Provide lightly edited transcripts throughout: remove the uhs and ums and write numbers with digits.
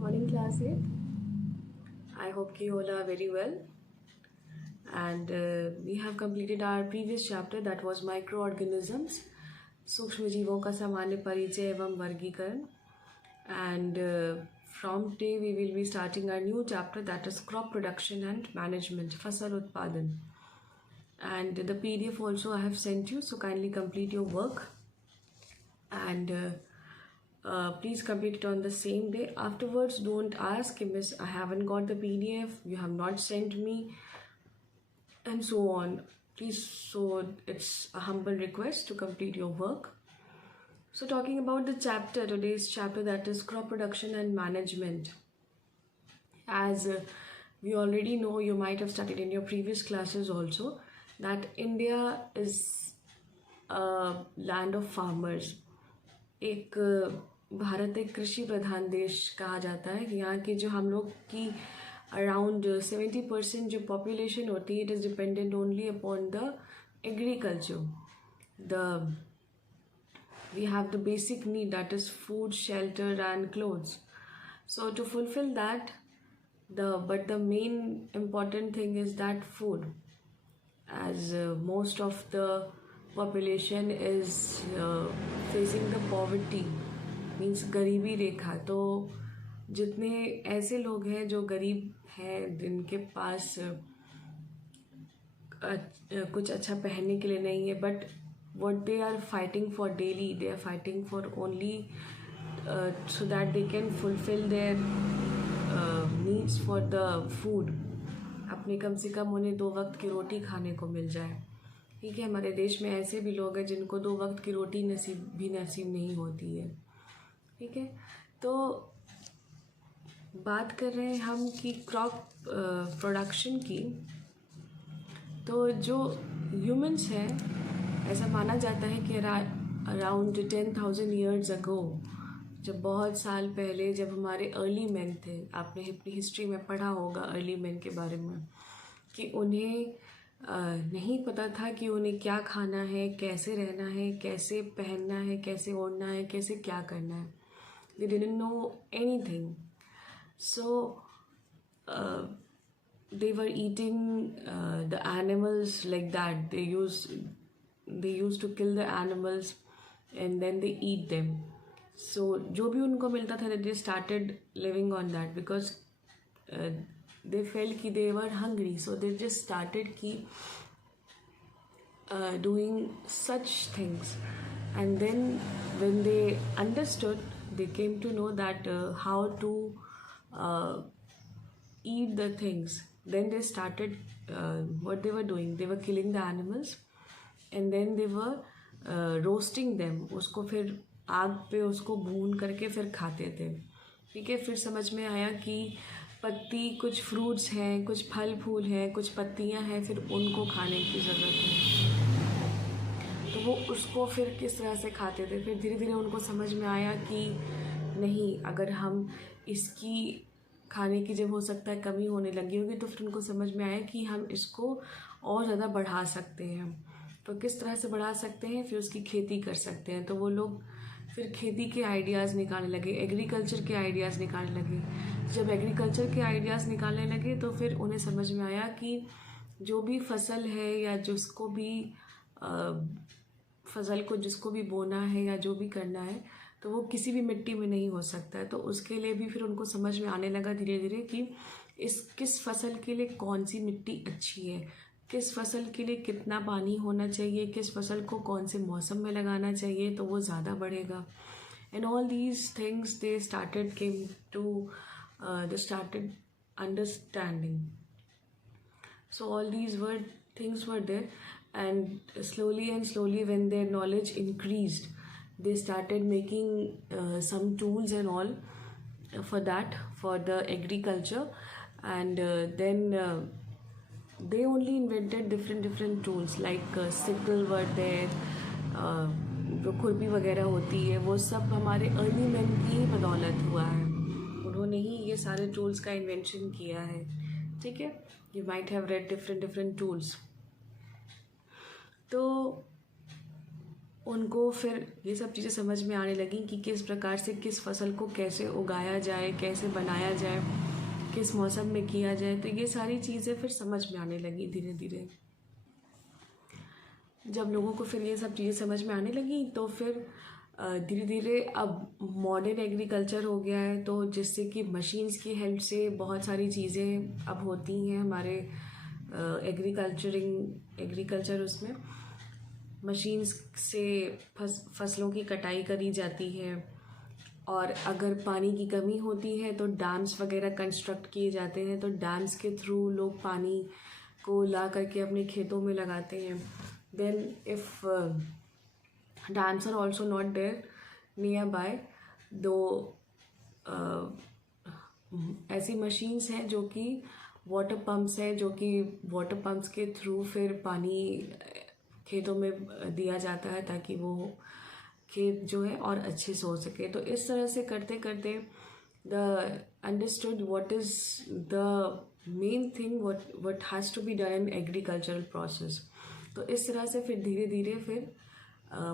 Morning class 8. I hope you all are very well. And we have completed our previous chapter, that was microorganisms, सूक्ष्म जीवों का सामान्य परिचय एवं वर्गीकरण. And from today we will be starting our new chapter, that is crop production and management, फसल उत्पादन. And the PDF also I have sent you, so kindly complete your work. And please complete it on the same day. Afterwards, don't ask, Miss, I haven't got the PDF, you have not sent me, and so on. Please, so it's a humble request to complete your work. So talking about the chapter, today's chapter, that is crop production and management. As we already know, you might have studied in your previous classes also, that India is a land of farmers. Bharat एक कृषि प्रधान देश कहा जाता है. यहाँ की जो हम लोग की अराउंड 70% जो पॉपुलेशन होती है, it is dependent only upon the agriculture. We have the basic need, that is food, shelter and clothes. So to fulfill that, but the main important thing is that food, as most of the population is facing the poverty, means गरीबी रेखा. तो जितने ऐसे लोग हैं जो गरीब हैं, जिनके पास कुछ अच्छा पहनने के लिए नहीं है, but what they are fighting for daily, they are fighting for only so that they can fulfill their needs for the food. अपने कम से कम उन्हें 2 वक्त की रोटी खाने को मिल जाए. ठीक है, हमारे देश में ऐसे भी लोग हैं जिनको 2 वक्त की रोटी नसीब नहीं होती है. ठीक है, तो बात कर रहे हैं हम कि क्रॉप प्रोडक्शन की. तो जो ह्यूमंस हैं, ऐसा माना जाता है कि अराउंड 10,000 ईयर्स अगो, जब बहुत साल पहले, जब हमारे अर्ली मैन थे, आपने अपनी हिस्ट्री में पढ़ा होगा अर्ली मैन के बारे में, कि उन्हें नहीं पता था कि उन्हें क्या खाना है, कैसे रहना है, कैसे पहनना है, कैसे ओढ़ना है, कैसे क्या करना है. They didn't know anything. So they were eating the animals like that. They used to kill the animals and then they eat them. So जो भी उनको मिलता था, they started living on that because they felt कि they were hungry. So they just started doing such things. And then when they understood, they came to know that how to eat the things. Then they started what they were doing. They were killing the animals and then they were roasting them. उसको फिर आग पे उसको भून करके फिर खाते थे. ठीक है, फिर समझ में आया कि पत्ती, कुछ फ्रूट्स हैं, कुछ फल फूल हैं, कुछ पत्तियां हैं, फिर उनको खाने की ज़रूरत है. तो वो उसको फिर किस तरह से खाते थे. फिर धीरे धीरे उनको समझ में आया कि नहीं, अगर हम इसकी खाने की जब हो सकता है कमी होने लगी होगी, तो फिर उनको समझ में आया कि हम इसको और ज़्यादा बढ़ा सकते हैं. तो किस तरह से बढ़ा सकते हैं, फिर उसकी खेती कर सकते हैं. तो वो लोग फिर खेती के आइडियाज़ निकालने लगे, एग्रीकल्चर के आइडियाज़ निकालने लगे. जब एग्रीकल्चर के आइडियाज़ निकालने लगे तो फिर उन्हें समझ में आया कि जो भी फसल है या जिसको भी फसल को जिसको भी बोना है या जो भी करना है, तो वो किसी भी मिट्टी में नहीं हो सकता है. तो उसके लिए भी फिर उनको समझ में आने लगा धीरे धीरे कि किस फसल के लिए कौन सी मिट्टी अच्छी है, किस फसल के लिए कितना पानी होना चाहिए, किस फसल को कौन से मौसम में लगाना चाहिए तो वो ज़्यादा बढ़ेगा. And all these things they started understanding. So all these things were there, and slowly when their knowledge increased, they started making some tools and all for the agriculture. And then they only invented different tools like sickle were there, जो खुरपी वगैरह होती है, वो सब हमारे early man की ही बदौलत हुआ है. उन्होंने ही ये सारे टूल्स का इन्वेंशन किया है. ठीक है, you might have red different tools. तो उनको फिर ये सब चीज़ें समझ में आने लगी कि किस प्रकार से किस फसल को कैसे उगाया जाए, कैसे बनाया जाए, किस मौसम में किया जाए। तो ये सारी चीज़ें फिर समझ में आने लगी धीरे धीरे। जब लोगों को फिर ये सब चीज़ें समझ में आने लगी तो फिर धीरे धीरे अब मॉडर्न एग्रीकल्चर हो गया है, तो जिससे कि मशीन्स की हेल्प से बहुत सारी चीज़ें अब होती हैं हमारे एग्रीकल्चर उसमें मशीन्स से फसलों की कटाई करी जाती है। और अगर पानी की कमी होती है तो डैम्स वगैरह कंस्ट्रक्ट किए जाते हैं, तो डैम्स के थ्रू लोग पानी को ला करके अपने खेतों में लगाते हैं। Then if dams are also not there nearby, दो ऐसी मशीन्स हैं जो कि वाटर पम्प्स हैं, जो कि वाटर पम्प्स के थ्रू फिर पानी खेतों में दिया जाता है ताकि वो खेत जो है और अच्छे से हो सके। तो इस तरह से करते करते the understood what is the main thing what has to be done in agricultural process. तो इस तरह से फिर धीरे धीरे फिर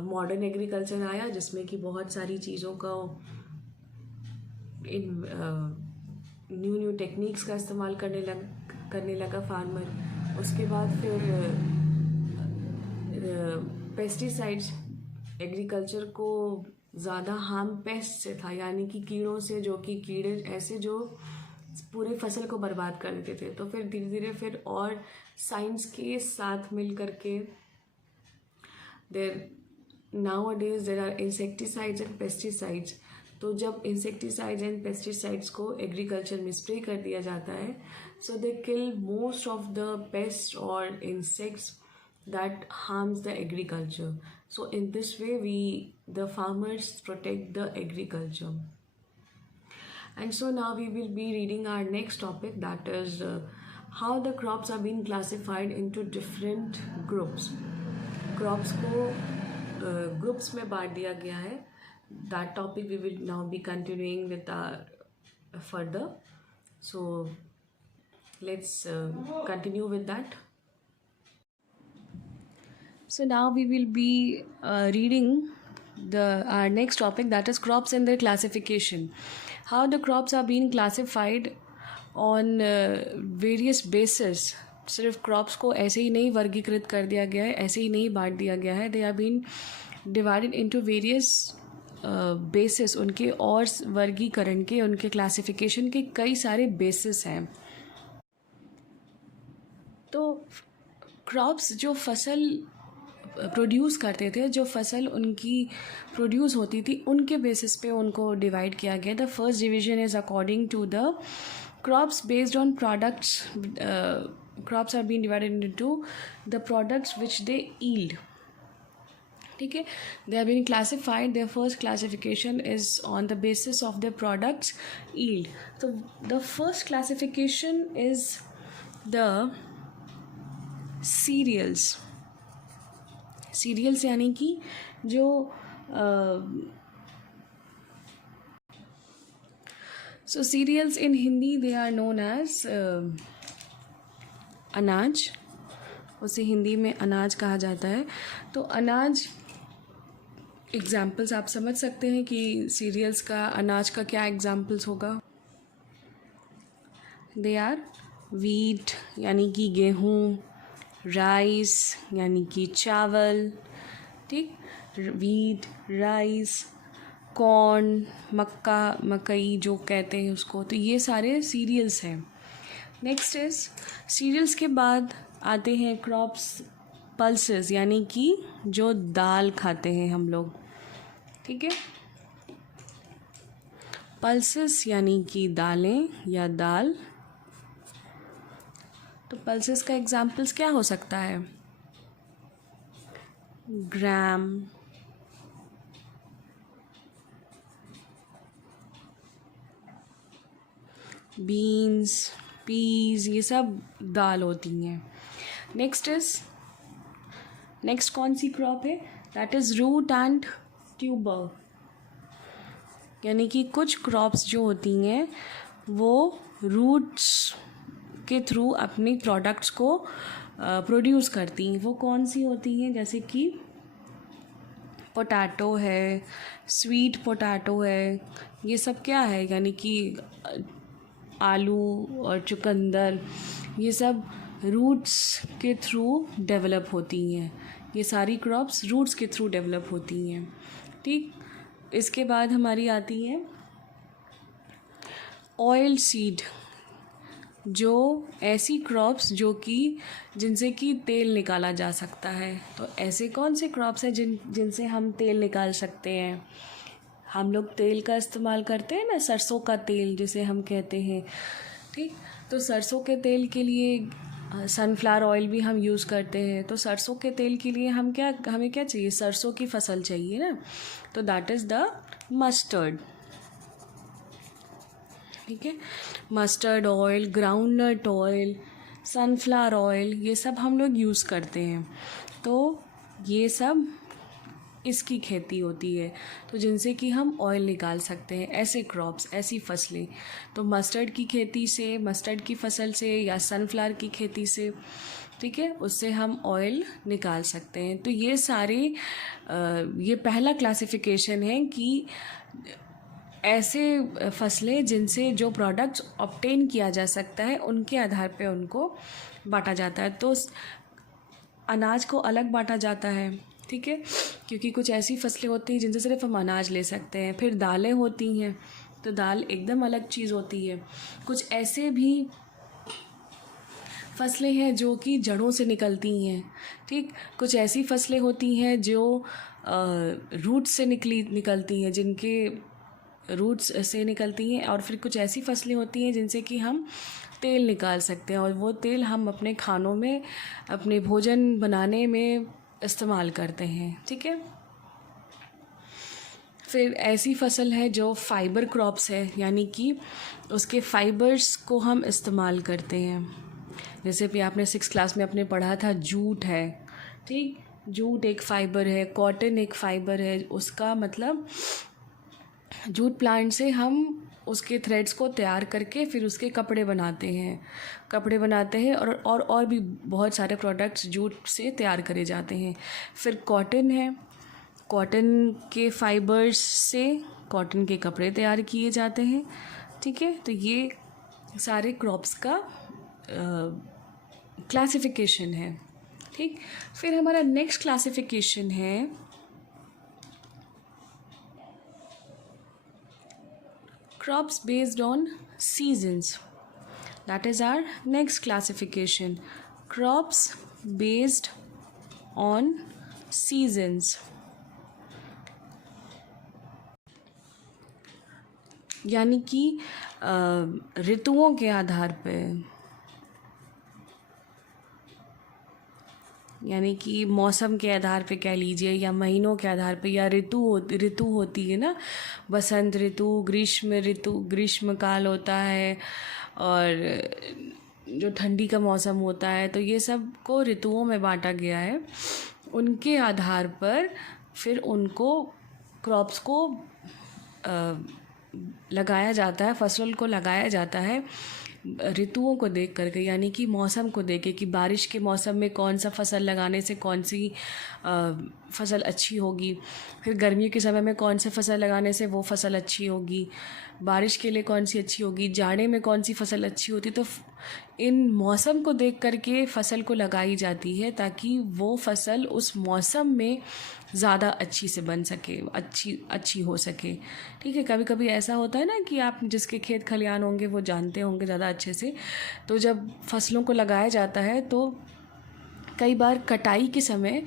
मॉडर्न एग्रीकल्चर आया, जिसमें कि बहुत सारी चीज़ों का न्यू टेक्निक्स का इस्तेमाल करने लगा फार्मर। उसके बाद फिर पेस्टिसाइड्स, एग्रीकल्चर को ज़्यादा हार्म पेस्ट से था, यानी कि कीड़ों से, जो कि कीड़े ऐसे जो पूरी फसल को बर्बाद कर देते थे। तो फिर धीरे धीरे फिर और साइंस के साथ मिल करके nowadays there are insecticides and pesticides। तो जब इंसेक्टिसाइड्स एंड पेस्टिसाइड्स को एग्रीकल्चर में स्प्रे कर दिया जाता है, so they kill most of the paste और insects that harms the agriculture. So in this way the farmers protect the agriculture. And so now we will be reading our next topic, that is how the crops are being classified into different groups. Crops को groups में बांट दिया गया है. That topic we will now be continuing with further. So let's continue with that. So now we will be reading our next topic, that is crops and their classification. How the crops are being classified on various bases. सिर्फ crops को ऐसे ही नहीं वर्गीकृत कर दिया गया है, ऐसे ही नहीं बांट दिया गया है. They are being divided into various bases. उनके और वर्गीकरण के, उनके क्लासिफिकेशन के कई सारे बेसिस हैं. तो क्रॉप्स जो फसल प्रोड्यूस करते थे, जो फसल उनकी प्रोड्यूस होती थी, उनके बेसिस पे उनको डिवाइड किया गया. The first division is according to the crops based on products. Crops are been divided into the products which they yield. ठीक है, they are been classified. Their first classification is on the basis of the products yield. तो the first classification is the cereals. Cereals यानी कि जो so cereals in Hindi they are known as anaj. उसे हिंदी में अनाज कहा जाता है. तो अनाज एग्जाम्पल्स आप समझ सकते हैं कि सीरियल्स का, अनाज का क्या एग्जाम्पल्स होगा. दे आर वीट यानी कि गेहूँ, राइस यानी कि चावल, ठीक, वीट, राइस, कॉर्न, मक्का, मकई जो कहते हैं उसको. तो ये सारे सीरियल्स हैं. नेक्स्ट इज सीरियल्स के बाद आते हैं क्रॉप्स पल्सेस, यानी कि जो दाल खाते हैं हम लोग. ठीक है, पल्सेस यानी कि दालें या दाल. तो पल्सेस का एग्जाम्पल्स क्या हो सकता है. ग्राम, बीन्स, पीज, ये सब दाल होती हैं. नेक्स्ट कौन सी क्रॉप है. That is root and tuber. यानी कि कुछ क्रॉप्स जो होती हैं वो रूट्स के थ्रू अपनी प्रोडक्ट्स को प्रोड्यूस करती हैं. वो कौन सी होती हैं, जैसे कि पोटैटो है, स्वीट पोटैटो है, ये सब क्या है, यानी कि आलू और चुकंदर, ये सब रूट्स के थ्रू डेवलप होती हैं। ये सारी क्रॉप्स रूट्स के थ्रू डेवलप होती हैं। ठीक, इसके बाद हमारी आती है ऑयल सीड, जो ऐसी क्रॉप्स जो कि जिनसे कि तेल निकाला जा सकता है। तो ऐसे कौन से क्रॉप्स हैं जिनसे हम तेल निकाल सकते हैं? हम लोग तेल का इस्तेमाल करते हैं ना, सरसों का तेल जिसे हम कहते हैं। ठीक, तो सरसों के तेल के लिए सनफ्लावर ऑयल भी हम यूज़ करते हैं। तो सरसों के तेल के लिए हमें क्या चाहिए? सरसों की फसल चाहिए ना, तो दैट इज़ द मस्टर्ड। ठीक है, mustard oil, groundnut oil, sunflower oil, ये सब हम लोग यूज़ करते हैं। तो ये सब इसकी खेती होती है, तो जिनसे कि हम ऑयल निकाल सकते हैं, ऐसे क्रॉप्स, ऐसी फसलें। तो मस्टर्ड की खेती से, मस्टर्ड की फसल से या सनफ्लावर की खेती से, ठीक है, उससे हम ऑयल निकाल सकते हैं। तो ये सारे ये पहला क्लासिफिकेशन है कि ऐसे फसलें जिनसे जो प्रोडक्ट्स ऑब्टेन किया जा सकता है, उनके आधार पे उनको बांटा जाता है। तो अनाज को अलग बांटा जाता है, ठीक है, क्योंकि कुछ ऐसी फसलें होती हैं जिनसे सिर्फ हम अनाज ले सकते हैं। फिर दालें होती हैं, तो दाल एकदम अलग चीज़ होती है। कुछ ऐसे भी फसलें हैं जो कि जड़ों से निकलती हैं। ठीक, कुछ ऐसी फसलें होती हैं जो रूट्स से निकलती हैं, जिनके रूट्स से निकलती हैं। और फिर कुछ ऐसी फसलें होती हैं जिनसे कि हम तेल निकाल सकते हैं, और वो तेल हम अपने खानों में, अपने भोजन बनाने में इस्तेमाल करते हैं। ठीक है, फिर ऐसी फसल है जो फाइबर क्रॉप्स है, यानी कि उसके फाइबर्स को हम इस्तेमाल करते हैं। जैसे भी आपने 6th क्लास में अपने पढ़ा था, जूट है। ठीक, जूट एक फ़ाइबर है, कॉटन एक फ़ाइबर है। उसका मतलब जूट प्लांट से हम उसके थ्रेड्स को तैयार करके फिर उसके कपड़े बनाते हैं, और भी बहुत सारे प्रोडक्ट्स जूट से तैयार करे जाते हैं। फिर कॉटन है, कॉटन के फाइबर्स से कॉटन के कपड़े तैयार किए जाते हैं। ठीक है, तो ये सारे क्रॉप्स का क्लासिफिकेशन है। ठीक, फिर हमारा नेक्स्ट क्लासिफिकेशन है crops based on seasons. That is our next classification, crops based on seasons. यानी कि ऋतुओं के आधार पे, यानी कि मौसम के आधार पे कह लीजिए, या महीनों के आधार पे, या ऋतु होती है ना, बसंत ऋतु, ग्रीष्मकाल होता है, और जो ठंडी का मौसम होता है। तो ये सब को ऋतुओं में बांटा गया है। उनके आधार पर फिर उनको क्रॉप्स को लगाया जाता है, फसल को लगाया जाता है ऋतुओं को देख करके, यानी कि मौसम को देख के, कि बारिश के मौसम में कौन सा फसल लगाने से कौन सी फसल अच्छी होगी, फिर गर्मियों के समय में कौन से फसल लगाने से वो फसल अच्छी होगी, बारिश के लिए कौन सी अच्छी होगी, जाड़े में कौन सी फसल अच्छी होती। तो इन मौसम को देख करके फसल को लगाई जाती है, ताकि वो फसल उस मौसम में ज़्यादा अच्छी से बन सके, अच्छी हो सके। ठीक है, कभी कभी ऐसा होता है ना कि आप जिसके खेत खलिहान होंगे वो जानते होंगे ज़्यादा अच्छे से, तो जब फसलों को लगाया जाता है तो कई बार कटाई के समय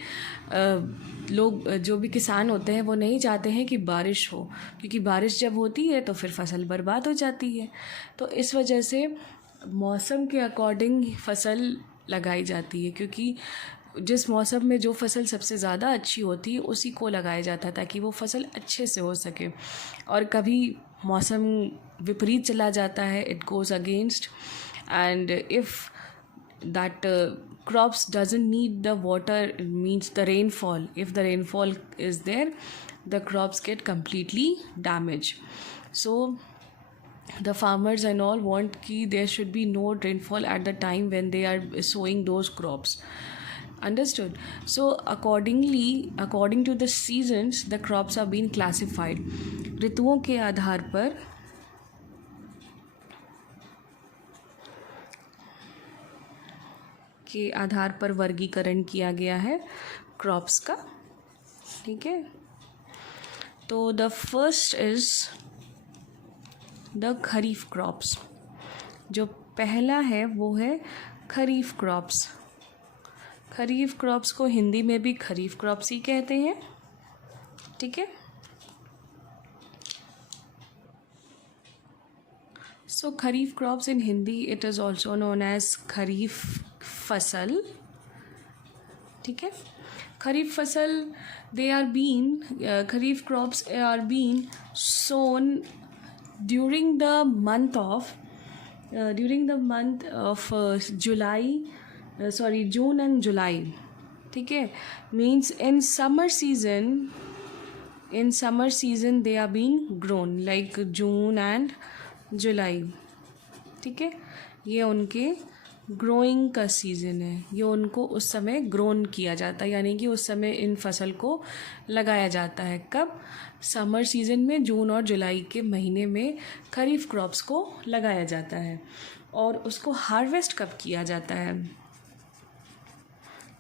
लोग, जो भी किसान होते हैं, वो नहीं चाहते हैं कि बारिश हो, क्योंकि बारिश जब होती है तो फिर फसल बर्बाद हो जाती है। तो इस वजह से मौसम के अकॉर्डिंग फसल लगाई जाती है, क्योंकि जिस मौसम में जो फसल सबसे ज़्यादा अच्छी होती है उसी को लगाया जाता है, ताकि वो फसल अच्छे से हो सके। और कभी मौसम विपरीत चला जाता है, it goes against, and if that crops doesn't need the water, means the rainfall, if the rainfall is there, the crops get completely damaged. So the farmers and all want ki there should be no rainfall at the time when they are sowing those crops. Understood. So according to the seasons, the crops are being classified. ऋतुओं के आधार पर वर्गीकरण किया गया है crops का. ठीक है. तो the first is the kharif crops. जो पहला है वो है खरीफ क्रॉप्स. खरीफ क्रॉप्स को हिंदी में भी खरीफ क्रॉप्स ही कहते हैं. ठीक है. So kharif crops in Hindi it is also known as kharif fasal. ठीक है. खरीफ फसल they are being kharif crops are being sown during the month of June and July. ठीक है. Means in summer season they are being grown like June and July. ठीक है. ये उनके growing का सीज़न है. ये उनको उस समय ग्रोन किया जाता है, यानी कि उस समय इन फसल को लगाया जाता है. कब? समर सीज़न में, जून और जुलाई के महीने में खरीफ क्रॉप्स को लगाया जाता है. और उसको हार्वेस्ट कब किया जाता है?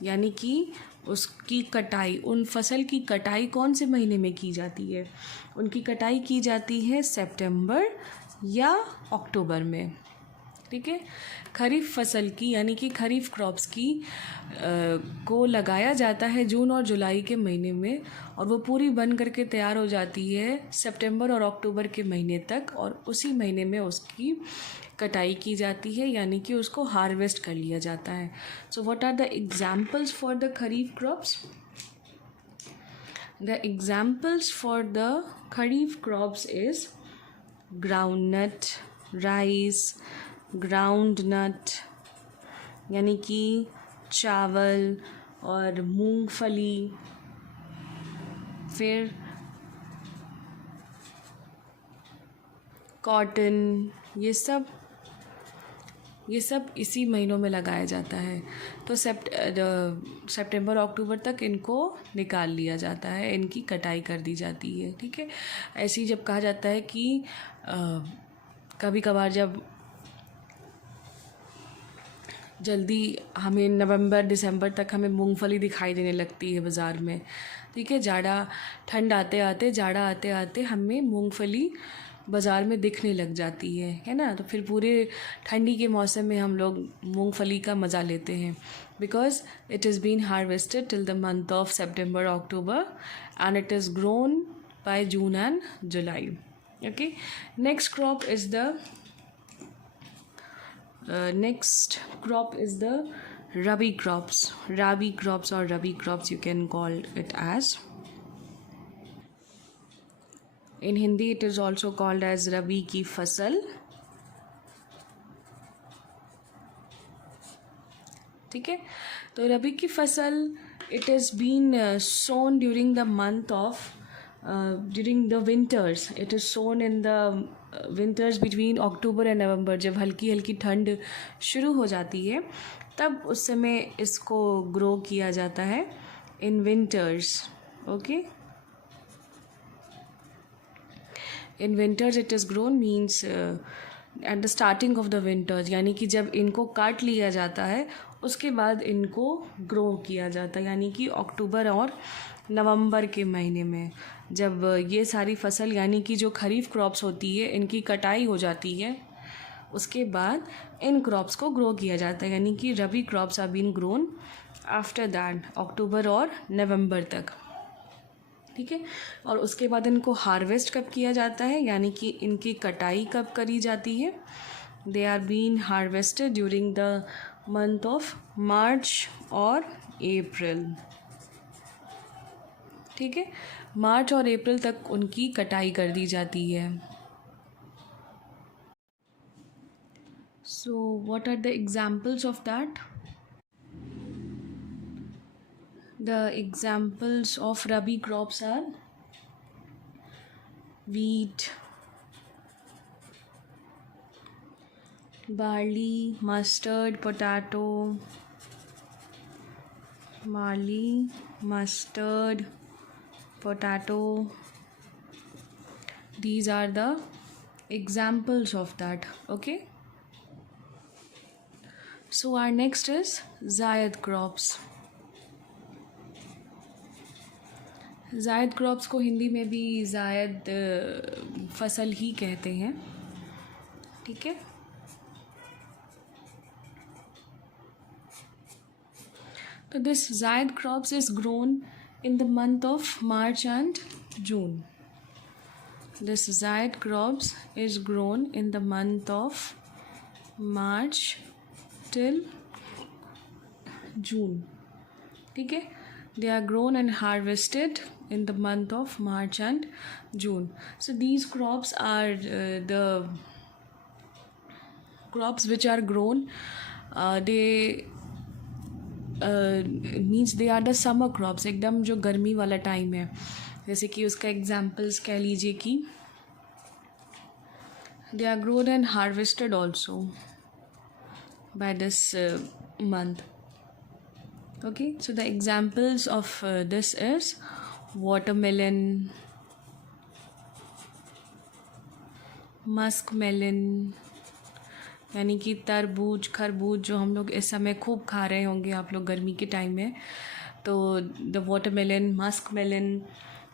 यानी कि उसकी कटाई, उन फसल की कटाई कौन से महीने में की जाती है? उनकी कटाई की जाती है सितंबर या अक्टूबर में. ठीक है. खरीफ फसल की यानी कि खरीफ क्रॉप्स की को लगाया जाता है जून और जुलाई के महीने में, और वो पूरी बन करके तैयार हो जाती है सितंबर और अक्टूबर के महीने तक, और उसी महीने में उसकी कटाई की जाती है, यानी कि उसको हार्वेस्ट कर लिया जाता है. So what are the examples for the kharif crops? The examples for the kharif crops is groundnut, rice, groundnut यानी कि चावल और मूंगफली, फिर कॉटन, ये सब इसी महीनों में लगाया जाता है. तो सितंबर अक्टूबर तक इनको निकाल लिया जाता है, इनकी कटाई कर दी जाती है. ठीक है. ऐसे ही जब कहा जाता है कि कभी कभार जब जल्दी हमें नवंबर दिसंबर तक हमें मूंगफली दिखाई देने लगती है बाज़ार में. ठीक है. ठंड आते आते हमें मूंगफली बाज़ार में दिखने लग जाती है ना. तो फिर पूरे ठंडी के मौसम में हम लोग मूंगफली का मज़ा लेते हैं, because it is been harvested till the month of September October and it is grown by June and July. Okay. Next crop is the rabi crops. Rabi crops or rabi crops you can call it as. In Hindi it is also called as rabi की फसल. ठीक है. तो रबी की फसल it has been sown during the month of during the winters. It is sown in the winters between October and November. जब हल्की हल्की ठंड शुरू हो जाती है तब उस समय इसको ग्रो किया जाता है in winters. Okay. In winters it is grown means at the starting of the winters, यानी कि जब इनको काट लिया जाता है उसके बाद इनको ग्रो किया जाता है, यानी कि अक्टूबर और नवंबर के महीने में जब ये सारी फसल यानी कि जो खरीफ क्रॉप्स होती है इनकी कटाई हो जाती है, उसके बाद इन क्रॉप्स को ग्रो किया जाता है, यानी कि rabi crops are been grown after that October और नवंबर तक. ठीक है. और उसके बाद इनको हार्वेस्ट कब किया जाता है, यानी कि इनकी कटाई कब करी जाती है? They are been harvested during the month of March और अप्रैल. ठीक है. मार्च और अप्रैल तक उनकी कटाई कर दी जाती है. So what are the examples of that? The examples of rabi crops are wheat, barley, mustard, potato, barley, mustard, potato. These are the examples of that. Okay. So our next is जायद crops. जायद crops को हिंदी में भी जायद फसल ही कहते हैं. ठीक है. So this Zaid crops is grown in the month of March and June. This Zaid crops is grown in the month of March till June. Okay? They are grown and harvested in the month of March and June. So these crops are the crops which are grown. They means they are the summer crops, एकदम जो गर्मी वाला time है. जैसे कि उसका examples कह लीजिए कि they are grown and harvested also by this month. Okay, so the examples of this is watermelon, muskmelon, यानी कि तरबूज, खरबूज जो हम लोग इस समय खूब खा रहे होंगे आप लोग गर्मी के टाइम में. तो the watermelon, muskmelon,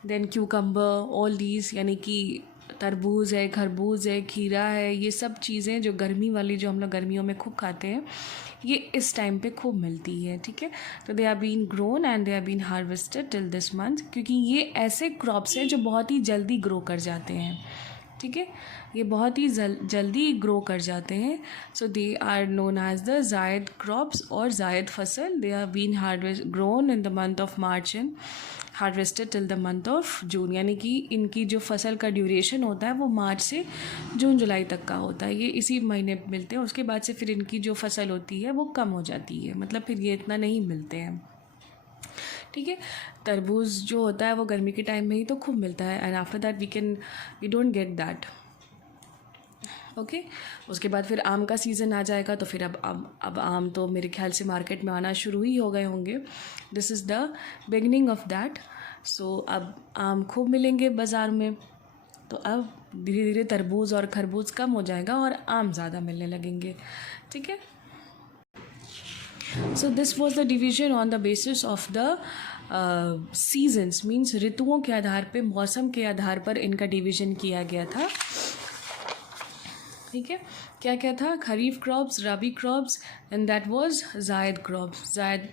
then cucumber, all these, यानी कि तरबूज है, खरबूज है, खीरा है, ये सब चीज़ें जो गर्मी वाली जो हम लोग गर्मियों में खूब खाते हैं, ये इस टाइम पे खूब मिलती है. ठीक है. तो they are been grown and they are been harvested till this month, क्योंकि ये ऐसे क्रॉप्स हैं जो बहुत ही जल्दी ग्रो कर जाते हैं. ठीक है. ये बहुत ही जल्दी ग्रो कर जाते हैं. So they are known as the zaid crops और जायद फसल. They are been grown in the month of March and harvested till the month of June, यानी कि इनकी जो फसल का ड्यूरेशन होता है वो मार्च से जून जुलाई तक का होता है. ये इसी महीने मिलते हैं. उसके बाद से फिर इनकी जो फसल होती है वो कम हो जाती है, मतलब फिर ये इतना नहीं मिलते हैं. ठीक है. तरबूज जो होता है वो गर्मी के टाइम में ही तो खूब मिलता है, and after that we don't get that. Okay. उसके बाद फिर आम का सीज़न आ जाएगा, तो फिर अब आम तो मेरे ख्याल से मार्केट में आना शुरू ही हो गए होंगे. This is the beginning of that. So अब आम खूब मिलेंगे बाज़ार में, तो अब धीरे धीरे तरबूज और खरबूज कम हो जाएगा और आम ज़्यादा मिलने लगेंगे. ठीक है. So this was the division on the basis of the seasons, means ऋतुओं के आधार पे, मौसम के आधार पर इनका डिवीजन किया गया था. ठीक है. क्या क्या था? Kharif crops, rabi crops, and that was zaid crops, zaid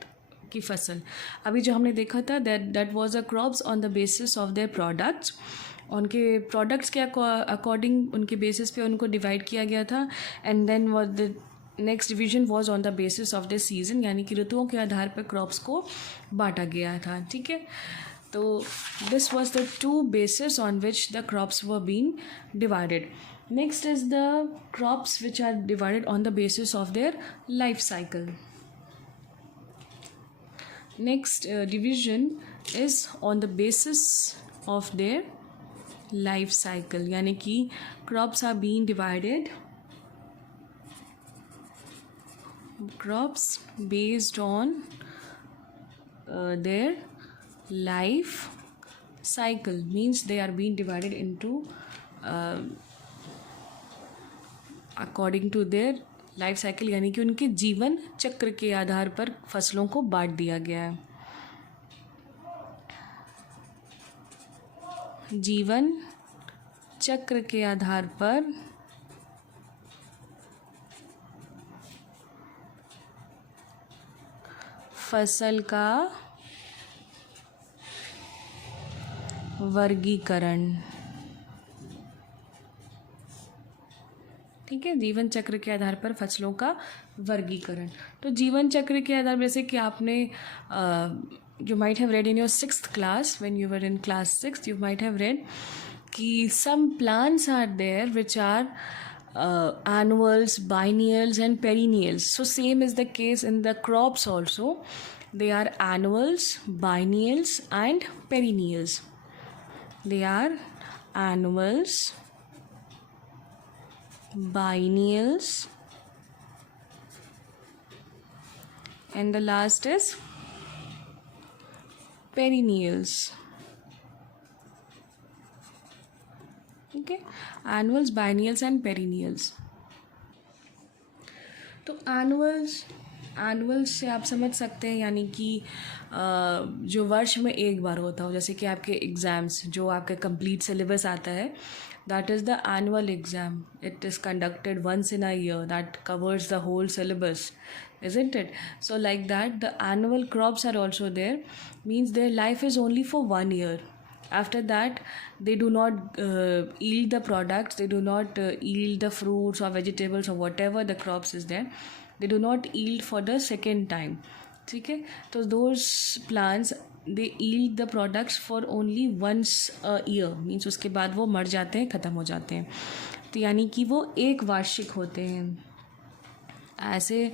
की फसल. अभी जो हमने देखा था that was a crops on the basis of their products. उनके प्रोडक्ट्स के अकॉर्डिंग, उनके बेसिस पे उनको डिवाइड किया गया था. And then was the next division was on the basis of the season, यानी कि ऋतुओं के आधार पर क्रॉप्स को बांटा गया था. ठीक है. तो this was the two basis on which the crops were been divided. Next is the crops which are divided on the basis of their life cycle. Next division is on the basis of their life cycle, यानी कि crops are being divided, crops based on their life cycle, means they are being divided into according to their life cycle, यानी कि उनके जीवन चक्र के आधार पर फसलों को बांट दिया गया है. जीवन चक्र के आधार पर फसल का वर्गीकरण. ठीक है. जीवन चक्र के आधार पर फसलों का वर्गीकरण. तो जीवन चक्र के आधार, जैसे कि आपने you might have read in your 6th class, when you were in class 6th, you might have read कि some plants are there which are annuals, biennials and perennials. So same is the case in the crops also. They are annuals, biennials and perennials. They are annuals, biennials, and the last is perennials. Okay, annuals, biennials and perennials. तो annuals से आप समझ सकते हैं यानी कि जो वर्ष में एक बार होता हो, जैसे कि आपके एग्ज़ाम्स, जो आपका कंप्लीट सिलेबस आता है, that is the annual exam. It is conducted once in a year, that covers the whole syllabus, isn't it? So like that, the annual crops are also there, means their life is only for 1 year. After that, they do not yield the products, they do not yield the fruits or vegetables or whatever the crops is there, they do not yield for the second time. ठीक है, तो those plants they yield the products for only once a year, means उसके बाद वो मर जाते हैं, ख़त्म हो जाते हैं. तो यानी कि वो एक वार्षिक होते हैं. ऐसे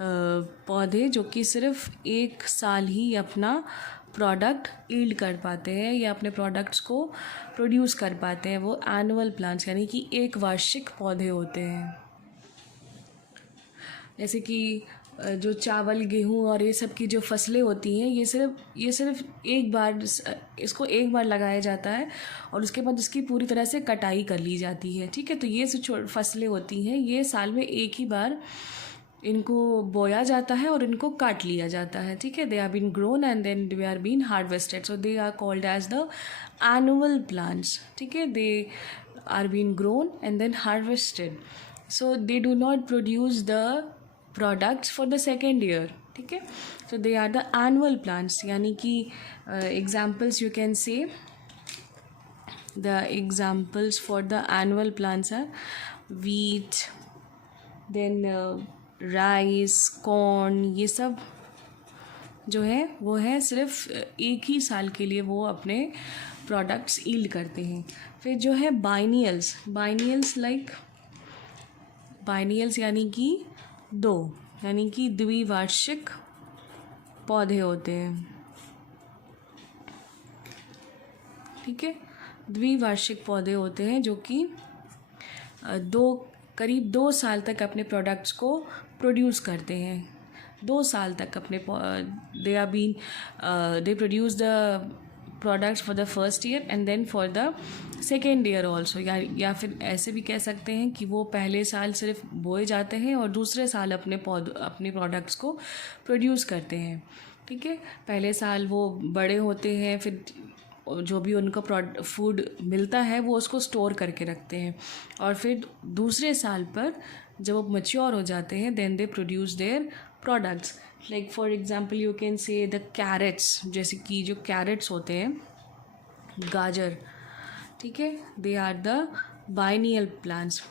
पौधे जो कि सिर्फ एक साल ही अपना प्रोडक्ट ईल्ड कर पाते हैं या अपने प्रोडक्ट्स को प्रोड्यूस कर पाते हैं, वो एनुअल प्लांट्स यानी कि एक वार्षिक पौधे होते हैं. जैसे कि जो चावल, गेहूँ और ये सब की जो फसलें होती हैं, ये सिर्फ एक बार, इसको एक बार लगाया जाता है और उसके बाद उसकी पूरी तरह से कटाई कर ली जाती है. ठीक है, तो ये जो फसलें होती हैं, ये साल में एक ही बार इनको बोया जाता है और इनको काट लिया जाता है. ठीक है, they are been grown and then they are been harvested, so they are called as the annual plants. ठीक है, they are been grown and then harvested, so they do not produce the products for the second year. ठीक है, so they are the annual plants. यानी कि examples you can say, the examples for the annual plants are wheat, then rice, corn, ये सब जो है वो है सिर्फ एक ही साल के लिए वो अपने प्रोडक्ट्स ईल्ड करते हैं. फिर जो है बाइनियल्स यानी कि यानी कि द्विवार्षिक पौधे होते हैं. ठीक है, द्विवार्षिक पौधे होते हैं जो कि करीब 2 साल तक अपने प्रोडक्ट्स को प्रोड्यूस करते हैं. 2 साल तक अपने they produce the products for the first year and then for the second year also. या फिर ऐसे भी कह सकते हैं कि वो पहले साल सिर्फ बोए जाते हैं और दूसरे साल अपने प्रोडक्ट्स को प्रोड्यूस करते हैं. ठीक है, पहले साल वो बड़े होते हैं, फिर जो भी उनको फूड मिलता है वो उसको स्टोर करके रखते हैं, और फिर दूसरे साल पर जब वो मैच्योर हो जाते हैं then they produce their products. Like for example you can say the carrots, जैसे कि जो कैरेट्स होते हैं, गाजर. ठीक है, they are the biennial plants.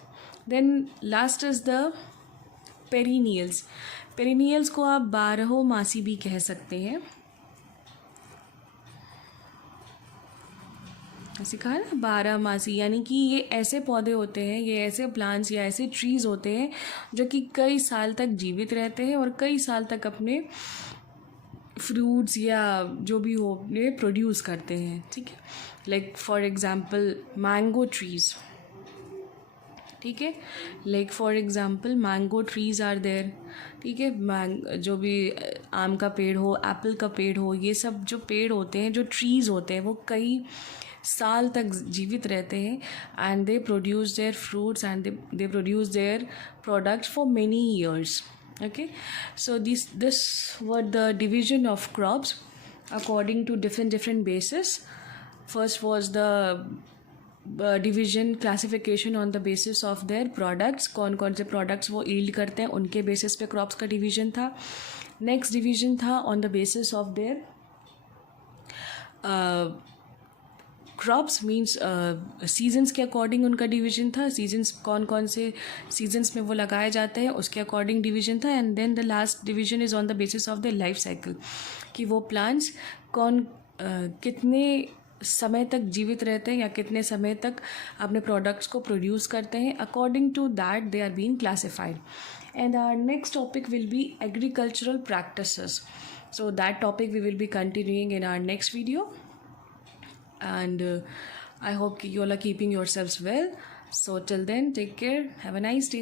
Then last is the perennials को आप 12 मासी भी कह सकते हैं. ऐसे कहा ना, 12 मासी, यानी कि ये ऐसे पौधे होते हैं, ये ऐसे प्लांट्स या ऐसे ट्रीज़ होते हैं जो कि कई साल तक जीवित रहते हैं और कई साल तक अपने फ्रूट्स या जो भी हो अपने प्रोड्यूस करते हैं. ठीक है, like for example mango trees. ठीक है, like for example mango trees are there. ठीक है, जो भी आम का पेड़ हो, एप्पल का पेड़ हो, ये सब जो पेड़ होते हैं, जो ट्रीज़ होते हैं, वो कई साल तक जीवित रहते हैं and they produce there fruits and they produce their products for many years. Okay, so this were the division of crops according to different bases. First was the division classification on the basis of their products, कौन कौन से products वो yield करते हैं उनके basis पे crops का division था. Next division था on the basis of their crops, means seasons के अकॉर्डिंग उनका डिवीजन था. सीजन्स कौन कौन से सीजन्स में वो लगाए जाते हैं उसके अकॉर्डिंग डिवीजन था. And then the last division is on the basis of the life cycle, कि वो प्लांट्स कितने समय तक जीवित रहते हैं या कितने समय तक अपने प्रोडक्ट्स को प्रोड्यूस करते हैं. According to that they are being classified. And our next topic will be agricultural practices. So that topic we will be continuing in our next video. And I hope you all are keeping yourselves well. So till then, take care. Have a nice day.